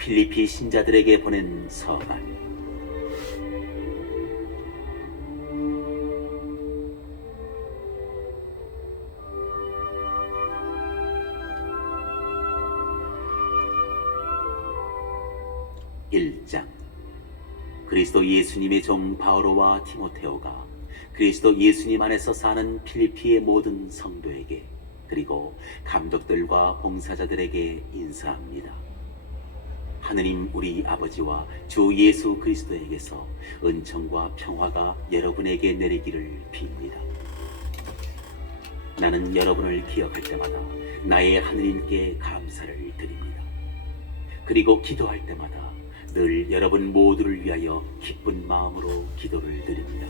필리피 신자들에게 보낸 서간. (1장) 그리스도 예수님의 종 바오로와 디모테오가 그리스도 예수님 안에서 사는 필리피의 모든 성도에게, 그리고 감독들과 봉사자들에게 인사합니다. 하느님 우리 아버지와 주 예수 그리스도에게서 은총과 평화가 여러분에게 내리기를 빕니다. 나는 여러분을 기억할 때마다 나의 하느님께 감사를 드립니다. 그리고 기도할 때마다 늘 여러분 모두를 위하여 기쁜 마음으로 기도를 드립니다.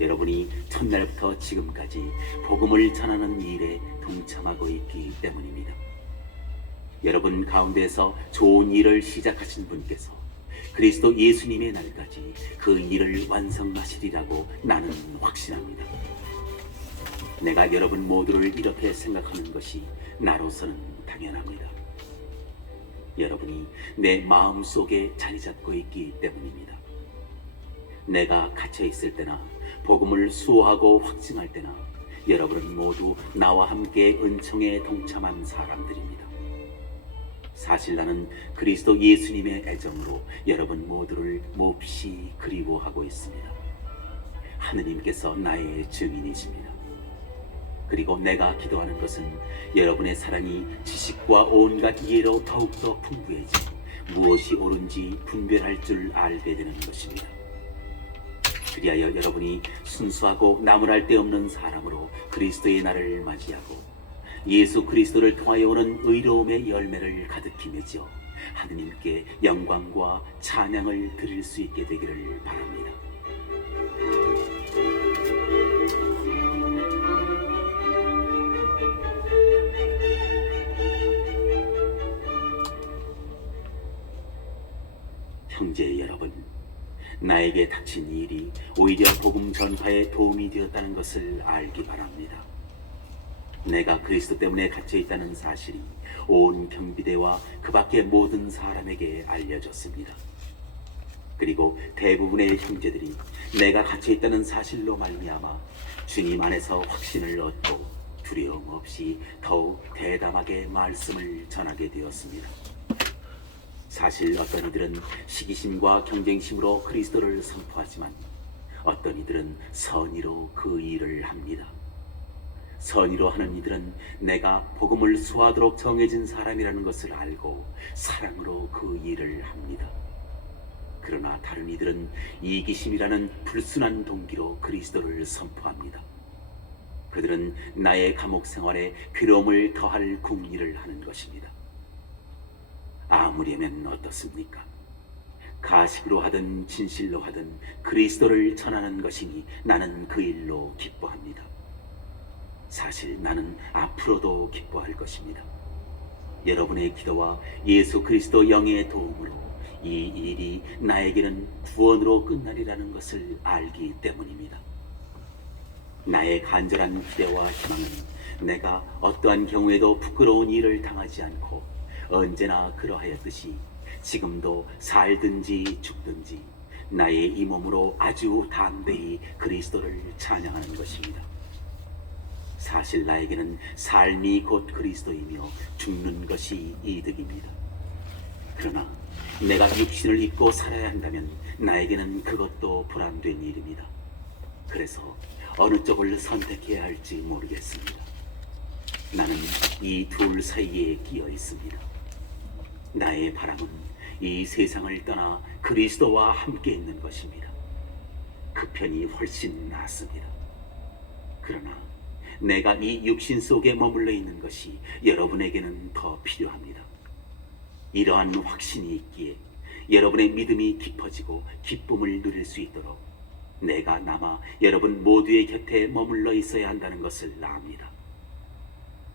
여러분이 첫날부터 지금까지 복음을 전하는 일에 동참하고 있기 때문입니다. 여러분 가운데서 좋은 일을 시작하신 분께서 그리스도 예수님의 날까지 그 일을 완성하시리라고 나는 확신합니다. 내가 여러분 모두를 이렇게 생각하는 것이 나로서는 당연합니다. 여러분이 내 마음속에 자리 잡고 있기 때문입니다. 내가 갇혀 있을 때나 복음을 수호하고 확증할 때나 여러분은 모두 나와 함께 은총에 동참한 사람들입니다. 사실 나는 그리스도 예수님의 애정으로 여러분 모두를 몹시 그리워하고 있습니다. 하느님께서 나의 증인이십니다. 그리고 내가 기도하는 것은 여러분의 사랑이 지식과 온갖 이해로 더욱더 풍부해지 무엇이 옳은지 분별할 줄 알게 되는 것입니다. 그리하여 여러분이 순수하고 나무랄 데 없는 사람으로 그리스도의 날을 맞이하고 예수 그리스도를 통하여 오는 의로움의 열매를 가득히 맺어 하느님께 영광과 찬양을 드릴 수 있게 되기를 바랍니다. 형제 여러분, 나에게 닥친 일이 오히려 복음 전파에 도움이 되었다는 것을 알기 바랍니다. 내가 그리스도 때문에 갇혀 있다는 사실이 온 경비대와 그 밖의 모든 사람에게 알려졌습니다. 그리고 대부분의 형제들이 내가 갇혀 있다는 사실로 말미암아 주님 안에서 확신을 얻고 두려움 없이 더욱 대담하게 말씀을 전하게 되었습니다. 사실 어떤 이들은 시기심과 경쟁심으로 그리스도를 선포하지만 어떤 이들은 선의로 그 일을 합니다. 선의로 하는 이들은 내가 복음을 수호하도록 정해진 사람이라는 것을 알고 사랑으로 그 일을 합니다. 그러나 다른 이들은 이기심이라는 불순한 동기로 그리스도를 선포합니다. 그들은 나의 감옥 생활에 괴로움을 더할 궁리를 하는 것입니다. 아무리면 어떻습니까? 가식으로 하든 진실로 하든 그리스도를 전하는 것이니 나는 그 일로 기뻐합니다. 사실 나는 앞으로도 기뻐할 것입니다. 여러분의 기도와 예수 그리스도 영의 도움으로 이 일이 나에게는 구원으로 끝나리라는 것을 알기 때문입니다. 나의 간절한 기대와 희망은 내가 어떠한 경우에도 부끄러운 일을 당하지 않고 언제나 그러하였듯이 지금도 살든지 죽든지 나의 이 몸으로 아주 담대히 그리스도를 찬양하는 것입니다. 사실 나에게는 삶이 곧 그리스도이며 죽는 것이 이득입니다. 그러나 내가 육신을 입고 살아야 한다면 나에게는 그것도 불안된 일입니다. 그래서 어느 쪽을 선택해야 할지 모르겠습니다. 나는 이 둘 사이에 끼어 있습니다. 나의 바람은 이 세상을 떠나 그리스도와 함께 있는 것입니다. 그 편이 훨씬 낫습니다. 그러나 내가 이 육신 속에 머물러 있는 것이 여러분에게는 더 필요합니다. 이러한 확신이 있기에 여러분의 믿음이 깊어지고 기쁨을 누릴 수 있도록 내가 남아 여러분 모두의 곁에 머물러 있어야 한다는 것을 압니다.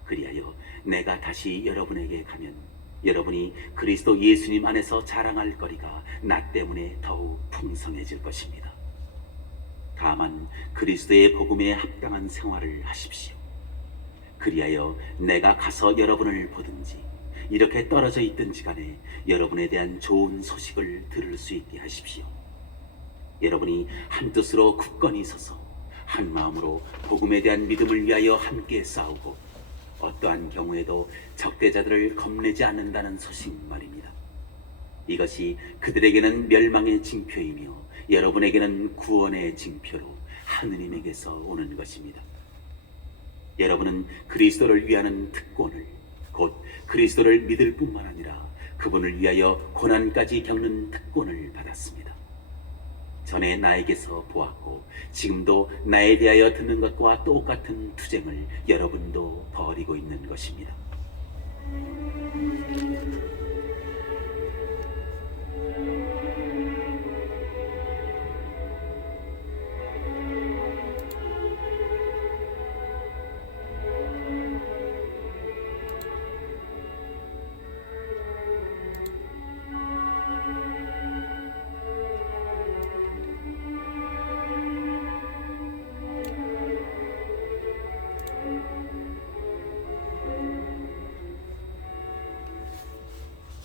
그리하여 내가 다시 여러분에게 가면 여러분이 그리스도 예수님 안에서 자랑할 거리가 나 때문에 더욱 풍성해질 것입니다. 다만 그리스도의 복음에 합당한 생활을 하십시오. 그리하여 내가 가서 여러분을 보든지 이렇게 떨어져 있든지 간에 여러분에 대한 좋은 소식을 들을 수 있게 하십시오. 여러분이 한뜻으로 굳건히 서서 한 마음으로 복음에 대한 믿음을 위하여 함께 싸우고 어떠한 경우에도 적대자들을 겁내지 않는다는 소식 말입니다. 이것이 그들에게는 멸망의 징표이며 여러분에게는 구원의 징표로 하느님에게서 오는 것입니다. 여러분은 그리스도를 위하는 특권을, 곧 그리스도를 믿을 뿐만 아니라 그분을 위하여 고난까지 겪는 특권을 받았습니다. 전에 나에게서 보았고 지금도 나에 대하여 듣는 것과 똑같은 투쟁을 여러분도 벌이고 있는 것입니다.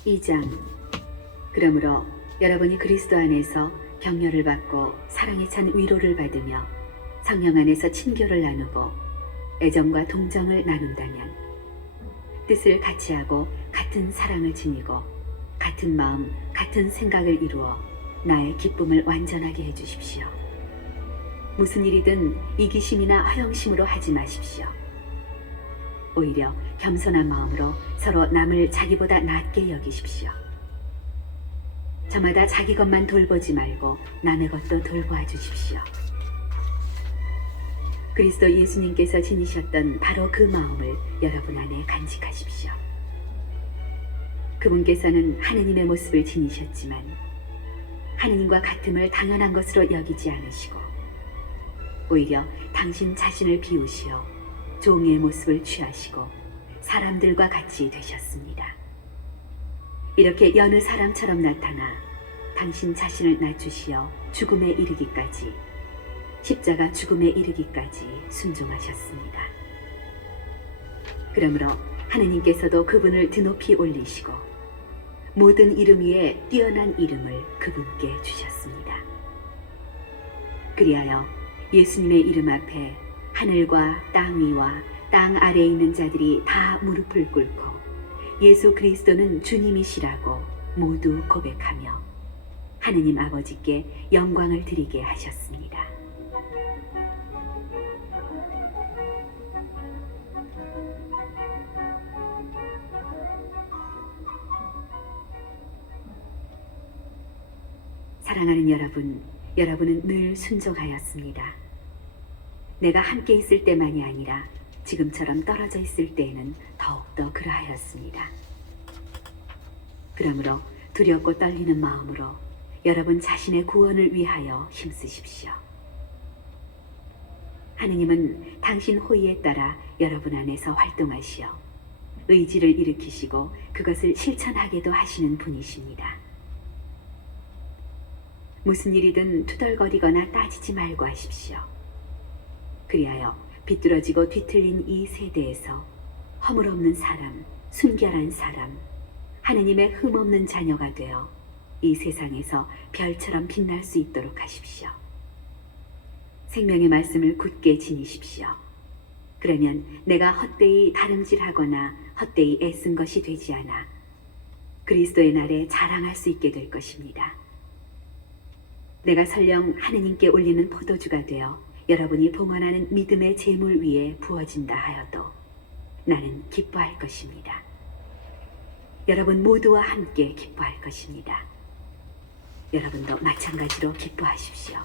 이 장. 그러므로 여러분이 그리스도 안에서 격려를 받고 사랑에 찬 위로를 받으며 성령 안에서 친교를 나누고 애정과 동정을 나눈다면 뜻을 같이 하고 같은 사랑을 지니고 같은 마음, 같은 생각을 이루어 나의 기쁨을 완전하게 해주십시오. 무슨 일이든 이기심이나 허영심으로 하지 마십시오. 오히려 겸손한 마음으로 서로 남을 자기보다 낮게 여기십시오. 저마다 자기 것만 돌보지 말고 남의 것도 돌보아 주십시오. 그리스도 예수님께서 지니셨던 바로 그 마음을 여러분 안에 간직하십시오. 그분께서는 하느님의 모습을 지니셨지만 하느님과 같음을 당연한 것으로 여기지 않으시고 오히려 당신 자신을 비우시어 종의 모습을 취하시고 사람들과 같이 되셨습니다. 이렇게 여느 사람처럼 나타나 당신 자신을 낮추시어 죽음에 이르기까지, 십자가 죽음에 이르기까지 순종하셨습니다. 그러므로 하느님께서도 그분을 드높이 올리시고 모든 이름 위에 뛰어난 이름을 그분께 주셨습니다. 그리하여 예수님의 이름 앞에 하늘과 땅 위와 땅 아래에 있는 자들이 다 무릎을 꿇고 예수 그리스도는 주님이시라고 모두 고백하며 하느님 아버지께 영광을 드리게 하셨습니다. 사랑하는 여러분, 여러분은 늘 순종하였습니다. 내가 함께 있을 때만이 아니라 지금처럼 떨어져 있을 때에는 더욱더 그러하였습니다. 그러므로 두렵고 떨리는 마음으로 여러분 자신의 구원을 위하여 힘쓰십시오. 하느님은 당신 호의에 따라 여러분 안에서 활동하시어 의지를 일으키시고 그것을 실천하게도 하시는 분이십니다. 무슨 일이든 투덜거리거나 따지지 말고 하십시오. 그리하여 비뚤어지고 뒤틀린 이 세대에서 허물없는 사람, 순결한 사람, 하느님의 흠없는 자녀가 되어 이 세상에서 별처럼 빛날 수 있도록 하십시오. 생명의 말씀을 굳게 지니십시오. 그러면 내가 헛되이 다름질하거나 헛되이 애쓴 것이 되지 않아 그리스도의 날에 자랑할 수 있게 될 것입니다. 내가 설령 하느님께 올리는 포도주가 되어 여러분이 봉헌하는 믿음의 제물 위에 부어진다 하여도 나는 기뻐할 것입니다. 여러분 모두와 함께 기뻐할 것입니다. 여러분도 마찬가지로 기뻐하십시오.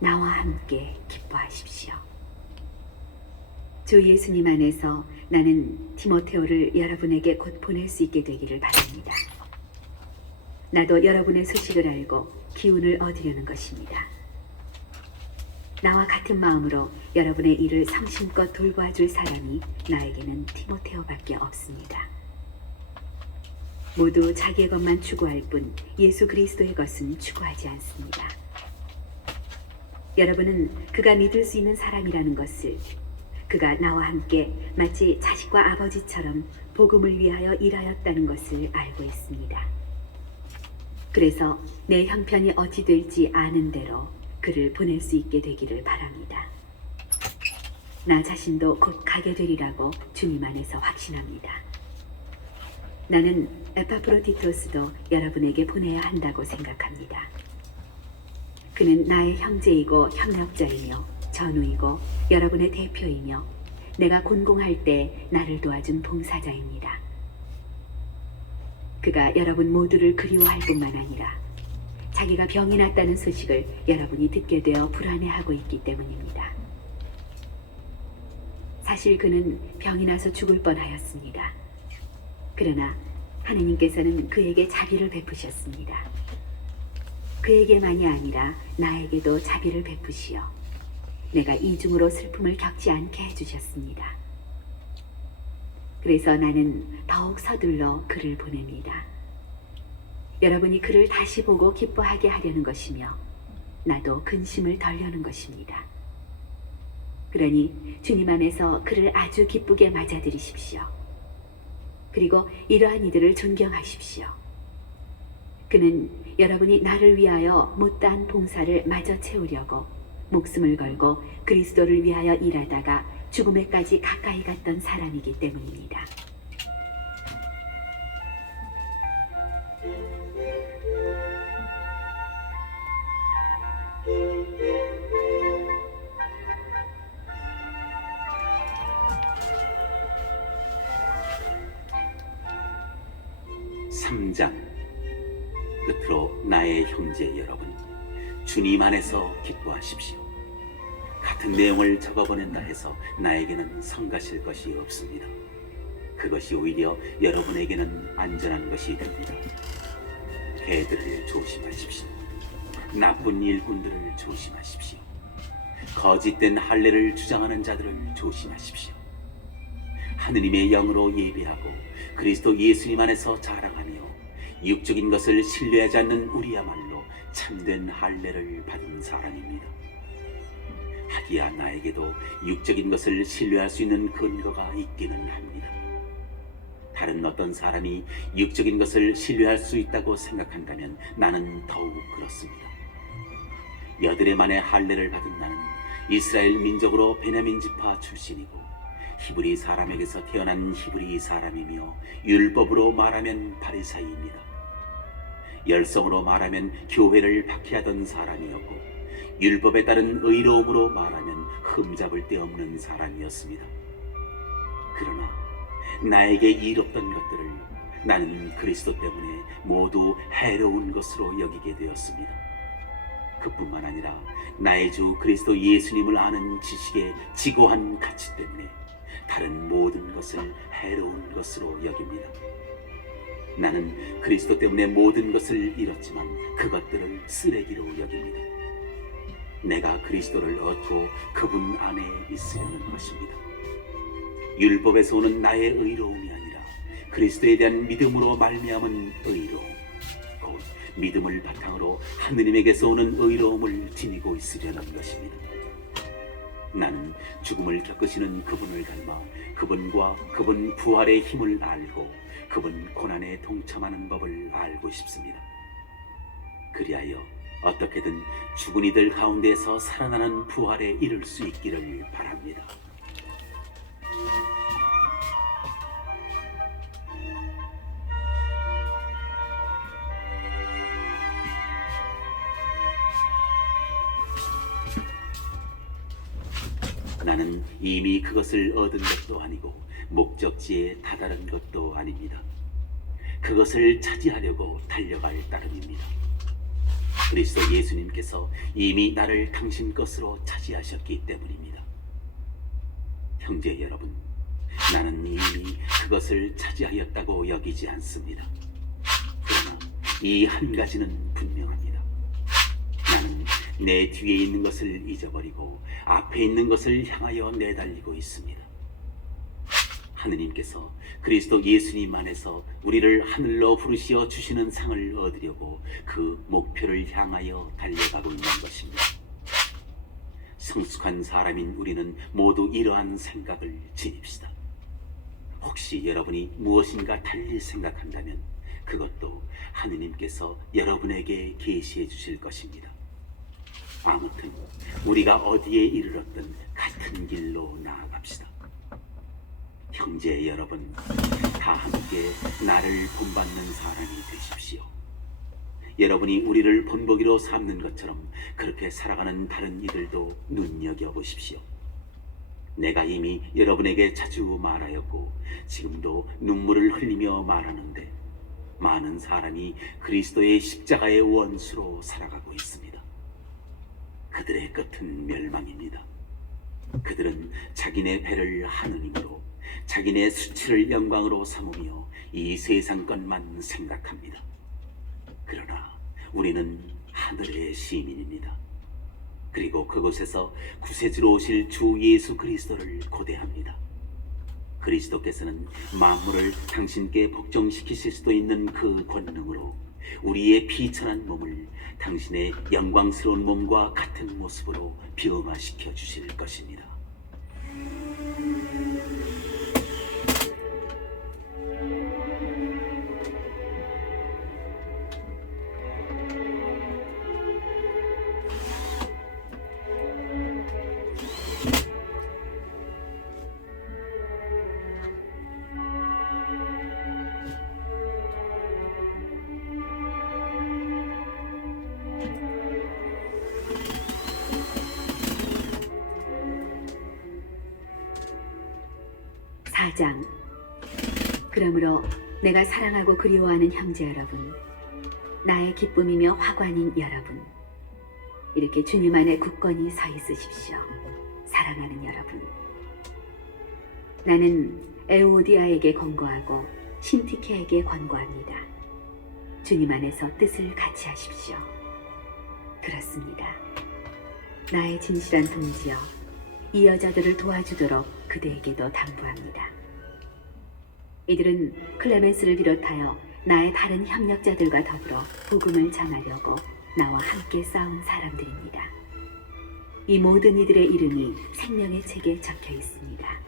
나와 함께 기뻐하십시오. 주 예수님 안에서 나는 디모데오를 여러분에게 곧 보낼 수 있게 되기를 바랍니다. 나도 여러분의 소식을 알고 기운을 얻으려는 것입니다. 나와 같은 마음으로 여러분의 일을 성심껏 돌봐줄 사람이 나에게는 디모데오밖에 없습니다. 모두 자기의 것만 추구할 뿐 예수 그리스도의 것은 추구하지 않습니다. 여러분은 그가 믿을 수 있는 사람이라는 것을, 그가 나와 함께 마치 자식과 아버지처럼 복음을 위하여 일하였다는 것을 알고 있습니다. 그래서 내 형편이 어찌 될지 아는 대로 그를 보낼 수 있게 되기를 바랍니다. 나 자신도 곧 가게 되리라고 주님 안에서 확신합니다. 나는 에파프로디토스도 여러분에게 보내야 한다고 생각합니다. 그는 나의 형제이고 협력자이며 전우이고 여러분의 대표이며 내가 곤공할 때 나를 도와준 봉사자입니다. 그가 여러분 모두를 그리워할 뿐만 아니라 자기가 병이 났다는 소식을 여러분이 듣게 되어 불안해하고 있기 때문입니다. 사실 그는 병이 나서 죽을 뻔하였습니다. 그러나 하느님께서는 그에게 자비를 베푸셨습니다. 그에게만이 아니라 나에게도 자비를 베푸시어 내가 이중으로 슬픔을 겪지 않게 해주셨습니다. 그래서 나는 더욱 서둘러 그를 보냅니다. 여러분이 그를 다시 보고 기뻐하게 하려는 것이며 나도 근심을 덜려는 것입니다. 그러니 주님 안에서 그를 아주 기쁘게 맞아들이십시오. 그리고 이러한 이들을 존경하십시오. 그는 여러분이 나를 위하여 못다한 봉사를 마저 채우려고 목숨을 걸고 그리스도를 위하여 일하다가 죽음에까지 가까이 갔던 사람이기 때문입니다. 삼장 끝으로 나의 형제 여러분, 주님 안에서 기뻐하십시오. 같은 내용을 적어보낸다 해서 나에게는 성가실 것이 없습니다. 그것이 오히려 여러분에게는 안전한 것이 됩니다. 개들을 조심하십시오. 나쁜 일꾼들을 조심하십시오. 거짓된 할례를 주장하는 자들을 조심하십시오. 하느님의 영으로 예배하고 그리스도 예수님 안에서 자랑하며 육적인 것을 신뢰하지 않는 우리야말로 참된 할례를 받은 사람입니다. 하기야 나에게도 육적인 것을 신뢰할 수 있는 근거가 있기는 합니다. 다른 어떤 사람이 육적인 것을 신뢰할 수 있다고 생각한다면 나는 더욱 그렇습니다. 여드레 만에 할례를 받은 나는 이스라엘 민족으로 베냐민 지파 출신이고 히브리 사람에게서 태어난 히브리 사람이며 율법으로 말하면 바리사이입니다. 열성으로 말하면 교회를 박해하던 사람이었고 율법에 따른 의로움으로 말하면 흠잡을 데 없는 사람이었습니다. 그러나 나에게 이롭던 것들을 나는 그리스도 때문에 모두 해로운 것으로 여기게 되었습니다. 그뿐만 아니라 나의 주 그리스도 예수님을 아는 지식의 지고한 가치 때문에 다른 모든 것을 해로운 것으로 여깁니다. 나는 그리스도 때문에 모든 것을 잃었지만 그것들을 쓰레기로 여깁니다. 내가 그리스도를 얻고 그분 안에 있으려는 것입니다. 율법에서 오는 나의 의로움이 아니라 그리스도에 대한 믿음으로 말미암은 의로움, 곧 믿음을 바탕으로 하느님에게서 오는 의로움을 지니고 있으려는 것입니다. 나는 죽음을 겪으시는 그분을 닮아 그분과 그분 부활의 힘을 알고 그분 고난에 동참하는 법을 알고 싶습니다. 그리하여 어떻게든 죽은 이들 가운데서 살아나는 부활에 이를 수 있기를 바랍니다. 나는 이미 그것을 얻은 것도 아니고 목적지에 다다른 것도 아닙니다. 그것을 차지하려고 달려갈 따름입니다. 그리스도 예수님께서 이미 나를 당신 것으로 차지하셨기 때문입니다. 형제 여러분, 나는 이미 그것을 차지하였다고 여기지 않습니다. 그러나 이 한 가지는 분명합니다. 나는 내 뒤에 있는 것을 잊어버리고 앞에 있는 것을 향하여 내달리고 있습니다. 하느님께서 그리스도 예수님 안에서 우리를 하늘로 부르시어 주시는 상을 얻으려고 그 목표를 향하여 달려가고 있는 것입니다. 성숙한 사람인 우리는 모두 이러한 생각을 지닙시다. 혹시 여러분이 무엇인가 달리 생각한다면 그것도 하느님께서 여러분에게 계시해 주실 것입니다. 아무튼 우리가 어디에 이르렀든 같은 길로 나아갑시다. 형제 여러분, 다 함께 나를 본받는 사람이 되십시오. 여러분이 우리를 본보기로 삼는 것처럼 그렇게 살아가는 다른 이들도 눈여겨보십시오. 내가 이미 여러분에게 자주 말하였고 지금도 눈물을 흘리며 말하는데 많은 사람이 그리스도의 십자가의 원수로 살아가고 있습니다. 그들의 끝은 멸망입니다. 그들은 자기네 배를 하느님으로, 자기네 수치를 영광으로 삼으며 이 세상 것만 생각합니다. 그러나 우리는 하늘의 시민입니다. 그리고 그곳에서 구세주로 오실 주 예수 그리스도를 고대합니다. 그리스도께서는 만물을 당신께 복종시키실 수도 있는 그 권능으로 우리의 비천한 몸을 당신의 영광스러운 몸과 같은 모습으로 변화시켜 주실 것입니다. 4장. 그러므로 내가 사랑하고 그리워하는 형제 여러분, 나의 기쁨이며 화관인 여러분, 이렇게 주님 안에 굳건히 서 있으십시오. 사랑하는 여러분, 나는 에오디아에게 권고하고 신티케에게 권고합니다. 주님 안에서 뜻을 같이 하십시오. 그렇습니다. 나의 진실한 동지여, 이 여자들을 도와주도록 그대에게도 당부합니다. 이들은 클레멘스를 비롯하여 나의 다른 협력자들과 더불어 복음을 전하려고 나와 함께 싸운 사람들입니다. 이 모든 이들의 이름이 생명의 책에 적혀 있습니다.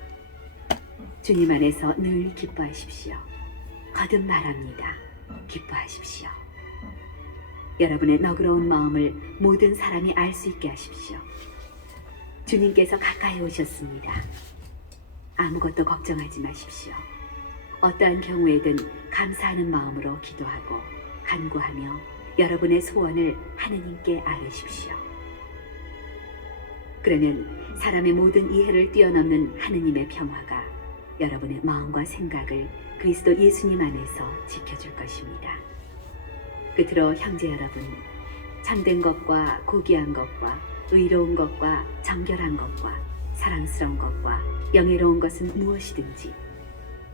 주님 안에서 늘 기뻐하십시오. 거듭 말합니다. 기뻐하십시오. 여러분의 너그러운 마음을 모든 사람이 알 수 있게 하십시오. 주님께서 가까이 오셨습니다. 아무것도 걱정하지 마십시오. 어떠한 경우에든 감사하는 마음으로 기도하고 간구하며 여러분의 소원을 하느님께 아뢰십시오. 그러면 사람의 모든 이해를 뛰어넘는 하느님의 평화가 여러분의 마음과 생각을 그리스도 예수님 안에서 지켜줄 것입니다. 끝으로 형제 여러분, 참된 것과 고귀한 것과 의로운 것과 정결한 것과 사랑스러운 것과 영예로운 것은 무엇이든지,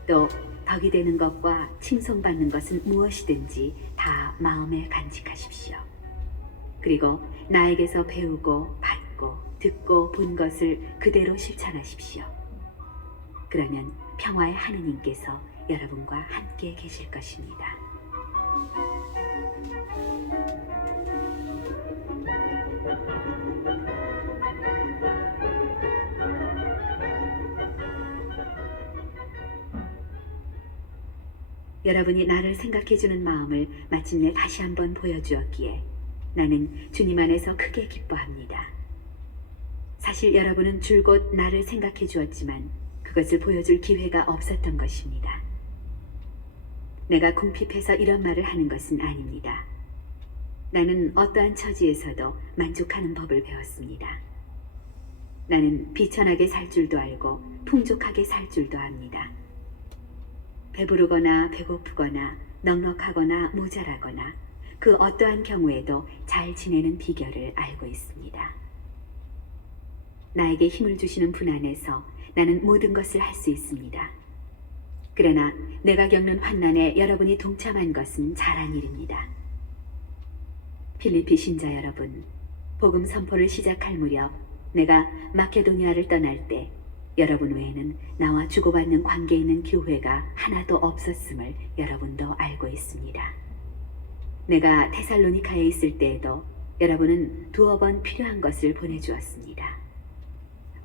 또 덕이 되는 것과 칭송받는 것은 무엇이든지 다 마음에 간직하십시오. 그리고 나에게서 배우고 받고 듣고 본 것을 그대로 실천하십시오. 그러면 평화의 하느님께서 여러분과 함께 계실 것입니다. 여러분이 나를 생각해주는 마음을 마침내 다시 한번 보여주었기에 나는 주님 안에서 크게 기뻐합니다. 사실 여러분은 줄곧 나를 생각해 주었지만 그것을 보여줄 기회가 없었던 것입니다. 내가 궁핍해서 이런 말을 하는 것은 아닙니다. 나는 어떠한 처지에서도 만족하는 법을 배웠습니다. 나는 비천하게 살 줄도 알고 풍족하게 살 줄도 압니다. 배부르거나 배고프거나 넉넉하거나 모자라거나 그 어떠한 경우에도 잘 지내는 비결을 알고 있습니다. 나에게 힘을 주시는 분 안에서 나는 모든 것을 할 수 있습니다. 그러나 내가 겪는 환난에 여러분이 동참한 것은 잘한 일입니다. 필리피 신자 여러분, 복음 선포를 시작할 무렵 내가 마케도니아를 떠날 때 여러분 외에는 나와 주고받는 관계에 있는 교회가 하나도 없었음을 여러분도 알고 있습니다. 내가 테살로니카에 있을 때에도 여러분은 두어 번 필요한 것을 보내주었습니다.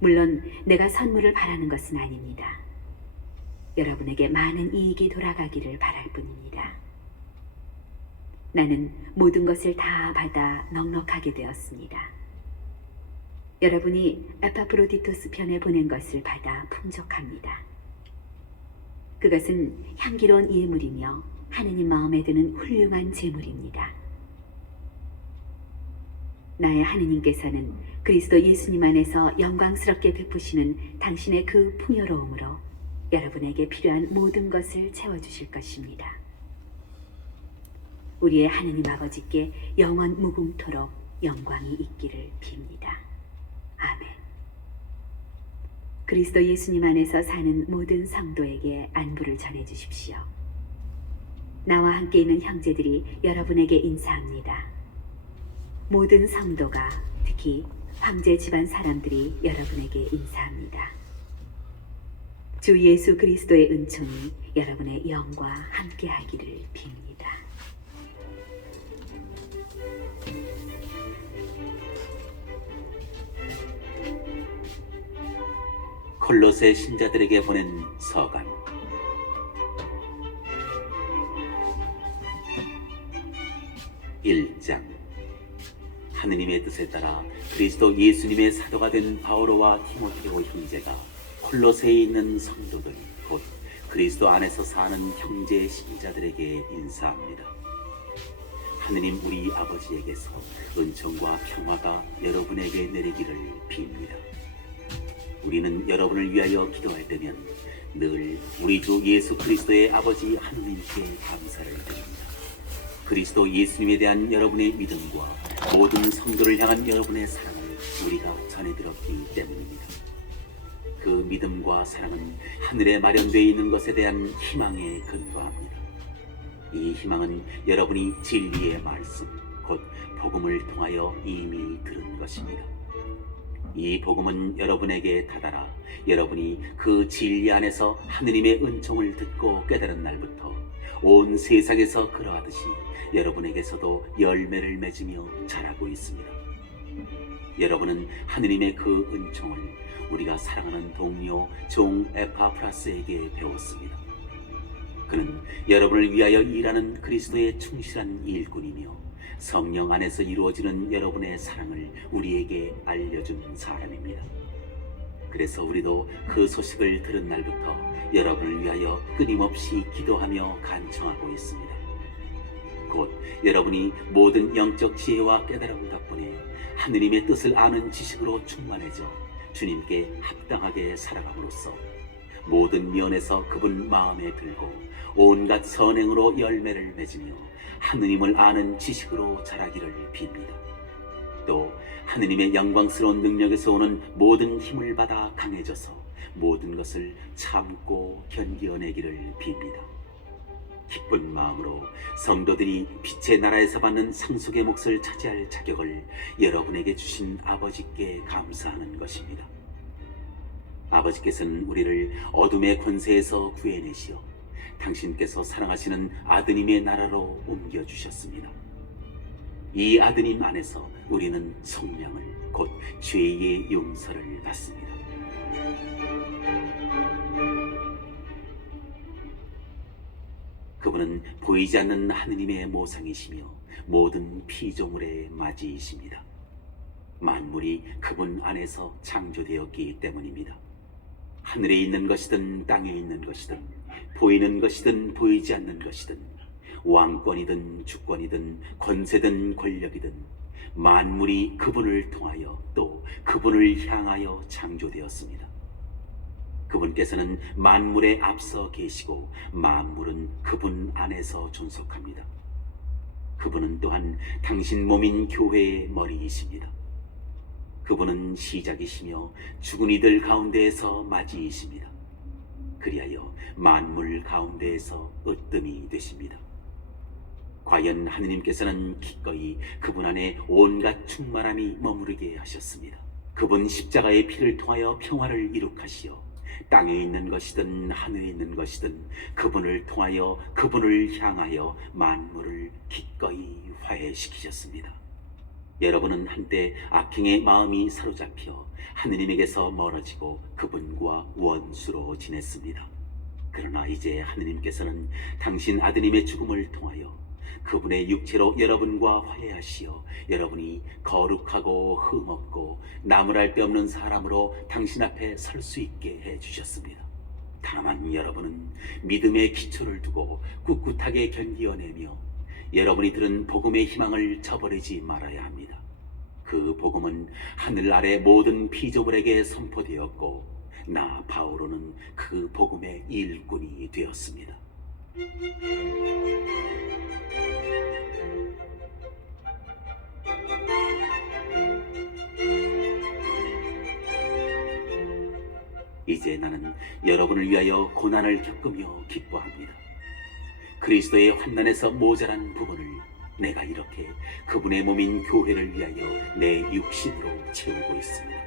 물론 내가 선물을 바라는 것은 아닙니다. 여러분에게 많은 이익이 돌아가기를 바랄 뿐입니다. 나는 모든 것을 다 받아 넉넉하게 되었습니다. 여러분이 에파프로디토스 편에 보낸 것을 받아 풍족합니다. 그것은 향기로운 예물이며 하느님 마음에 드는 훌륭한 제물입니다. 나의 하느님께서는 그리스도 예수님 안에서 영광스럽게 베푸시는 당신의 그 풍요로움으로 여러분에게 필요한 모든 것을 채워주실 것입니다. 우리의 하느님 아버지께 영원 무궁토록 영광이 있기를 빕니다. 아멘. 그리스도 예수님 안에서 사는 모든 성도에게 안부를 전해주십시오. 나와 함께 있는 형제들이 여러분에게 인사합니다. 모든 성도가, 특히 황제 집안 사람들이 여러분에게 인사합니다. 주 예수 그리스도의 은총이 여러분의 영과 함께 하기를 빕니다. 콜로새 신자들에게 보낸 서간. (1장) 하느님의 뜻에 따라 그리스도 예수님의 사도가 된 바오로와 디모데오 형제가 콜로새에 있는 성도들, 곧 그리스도 안에서 사는 형제 신자들에게 인사합니다. 하느님 우리 아버지에게서 은총과 평화가 여러분에게 내리기를 빕니다. 우리는 여러분을 위하여 기도할 때면 늘 우리 주 예수 그리스도의 아버지 하느님께 감사를 드립니다. 그리스도 예수님에 대한 여러분의 믿음과 모든 성도를 향한 여러분의 사랑을 우리가 전해들었기 때문입니다. 그 믿음과 사랑은 하늘에 마련되어 있는 것에 대한 희망에 근거합니다. 이 희망은 여러분이 진리의 말씀, 곧 복음을 통하여 이미 들은 것입니다. 이 복음은 여러분에게 다다라 여러분이 그 진리 안에서 하느님의 은총을 듣고 깨달은 날부터 온 세상에서 그러하듯이 여러분에게서도 열매를 맺으며 자라고 있습니다. 여러분은 하느님의 그 은총을 우리가 사랑하는 동료 종 에파프라스에게 배웠습니다. 그는 여러분을 위하여 일하는 그리스도의 충실한 일꾼이며 성령 안에서 이루어지는 여러분의 사랑을 우리에게 알려준 사람입니다. 그래서 우리도 그 소식을 들은 날부터 여러분을 위하여 끊임없이 기도하며 간청하고 있습니다. 곧 여러분이 모든 영적 지혜와 깨달음 덕분에 하느님의 뜻을 아는 지식으로 충만해져 주님께 합당하게 살아감으로써 모든 면에서 그분 마음에 들고 온갖 선행으로 열매를 맺으며 하느님을 아는 지식으로 자라기를 빕니다. 또 하느님의 영광스러운 능력에서 오는 모든 힘을 받아 강해져서 모든 것을 참고 견디어내기를 빕니다. 기쁜 마음으로 성도들이 빛의 나라에서 받는 상속의 몫을 차지할 자격을 여러분에게 주신 아버지께 감사하는 것입니다. 아버지께서는 우리를 어둠의 권세에서 구해내시어 당신께서 사랑하시는 아드님의 나라로 옮겨주셨습니다. 이 아드님 안에서 우리는 성령을, 곧 죄의 용서를 받습니다. 그분은 보이지 않는 하느님의 모상이시며 모든 피조물의 맞이이십니다. 만물이 그분 안에서 창조되었기 때문입니다. 하늘에 있는 것이든 땅에 있는 것이든 보이는 것이든 보이지 않는 것이든 왕권이든 주권이든 권세든 권력이든 만물이 그분을 통하여 또 그분을 향하여 창조되었습니다. 그분께서는 만물에 앞서 계시고 만물은 그분 안에서 존속합니다. 그분은 또한 당신 몸인 교회의 머리이십니다. 그분은 시작이시며 죽은 이들 가운데에서 맞이이십니다. 그리하여 만물 가운데에서 으뜸이 되십니다. 과연 하느님께서는 기꺼이 그분 안에 온갖 충만함이 머무르게 하셨습니다. 그분 십자가의 피를 통하여 평화를 이룩하시어 땅에 있는 것이든 하늘에 있는 것이든 그분을 통하여 그분을 향하여 만물을 기꺼이 화해시키셨습니다. 여러분은 한때 악행의 마음이 사로잡혀 하느님에게서 멀어지고 그분과 원수로 지냈습니다. 그러나 이제 하느님께서는 당신 아드님의 죽음을 통하여 그분의 육체로 여러분과 화해하시어 여러분이 거룩하고 흠없고 나무랄 데 없는 사람으로 당신 앞에 설 수 있게 해주셨습니다. 다만 여러분은 믿음의 기초를 두고 꿋꿋하게 견디어내며 여러분이 들은 복음의 희망을 저버리지 말아야 합니다. 그 복음은 하늘 아래 모든 피조물에게 선포되었고 나 바오로는 그 복음의 일꾼이 되었습니다. 이제 나는 여러분을 위하여 고난을 겪으며 기뻐합니다. 그리스도의 환난에서 모자란 부분을 내가 이렇게 그분의 몸인 교회를 위하여 내 육신으로 채우고 있습니다.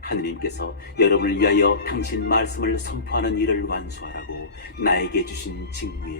하느님께서 여러분을 위하여 당신 말씀을 선포하는 일을 완수하라고 나에게 주신 직무에